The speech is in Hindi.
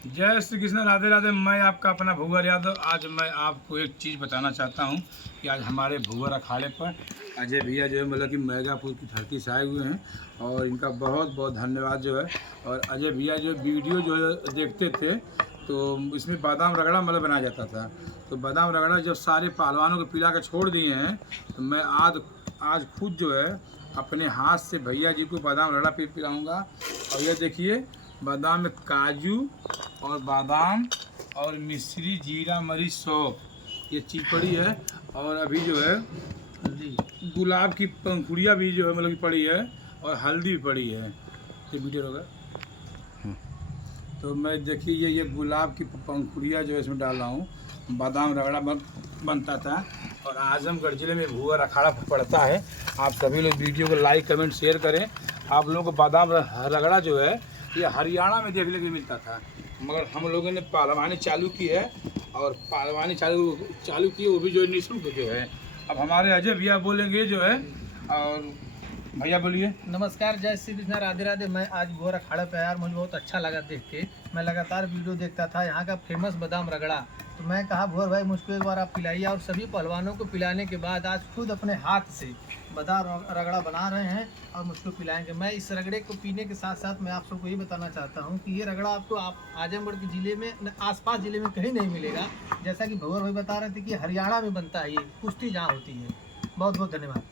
जय श्री कृष्ण, राधे राधे। मैं आपका अपना भूवर यादव। आज मैं आपको एक चीज़ बताना चाहता हूँ कि आज हमारे भूवर अखाड़े पर अजय भैया जो है मतलब कि मैगापुर की धरती से आए हुए हैं और इनका बहुत बहुत धन्यवाद जो है। और अजय भैया जो वीडियो जो है देखते थे तो इसमें बादाम रगड़ा मतलब बनाया जाता था। तो बादाम रगड़ा जब सारे पहलवानों को पिला के छोड़ दिए हैं तो मैं आज आज खुद जो है अपने हाथ से भैया जी को बादाम रगड़ा पिलाऊँगा। और ये देखिए, बादाम में काजू और बादाम और मिश्री, जीरा, मरीच, सौंफ ये चीज़ पड़ी है। और अभी जो है गुलाब की पंखुड़ियाँ भी जो है मतलब कि पड़ी है और हल्दी भी पड़ी है। ये वीडियो होगा तो मैं देखिए ये गुलाब की पंखुड़ियाँ जो है इसमें डाल रहा हूँ। बादाम रगड़ा बनता था और आजमगढ़ ज़िले में भूवर अखाड़ा पड़ता है। आप सभी लोग वीडियो को लाइक कमेंट शेयर करें। आप लोगों को बादाम रगड़ा जो है ये हरियाणा में देखने को मिलता था, मगर हम लोगों ने पहलवानी चालू की है और पहलवानी चालू की वो भी जो है निःशुल्क जो है। अब हमारे अजय भैया बोलेंगे जो है। और भैया बोलिए। नमस्कार, जय श्री कृष्ण, राधे राधे। मैं आज भूवर अखाड़ा पे आया, मुझे बहुत अच्छा लगा देख के। मैं लगातार वीडियो देखता था यहाँ का फेमस बादाम रगड़ा, तो मैं कहा भूवर भाई मुझको एक बार आप पिलाइए। और सभी पहलवानों को पिलाने के बाद आज खुद अपने हाथ से बादाम रगड़ा बना रहे हैं और मुझको पिलाएंगे। मैं इस रगड़े को पीने के साथ साथ मैं आप सबको ये बताना चाहता हूँ कि ये रगड़ा आपको आजमगढ़ के ज़िले में आसपास ज़िले में कहीं नहीं मिलेगा। जैसा कि भूवर भाई बता रहे थे कि हरियाणा में बनता है, ये कुश्ती जहाँ होती है। बहुत बहुत धन्यवाद।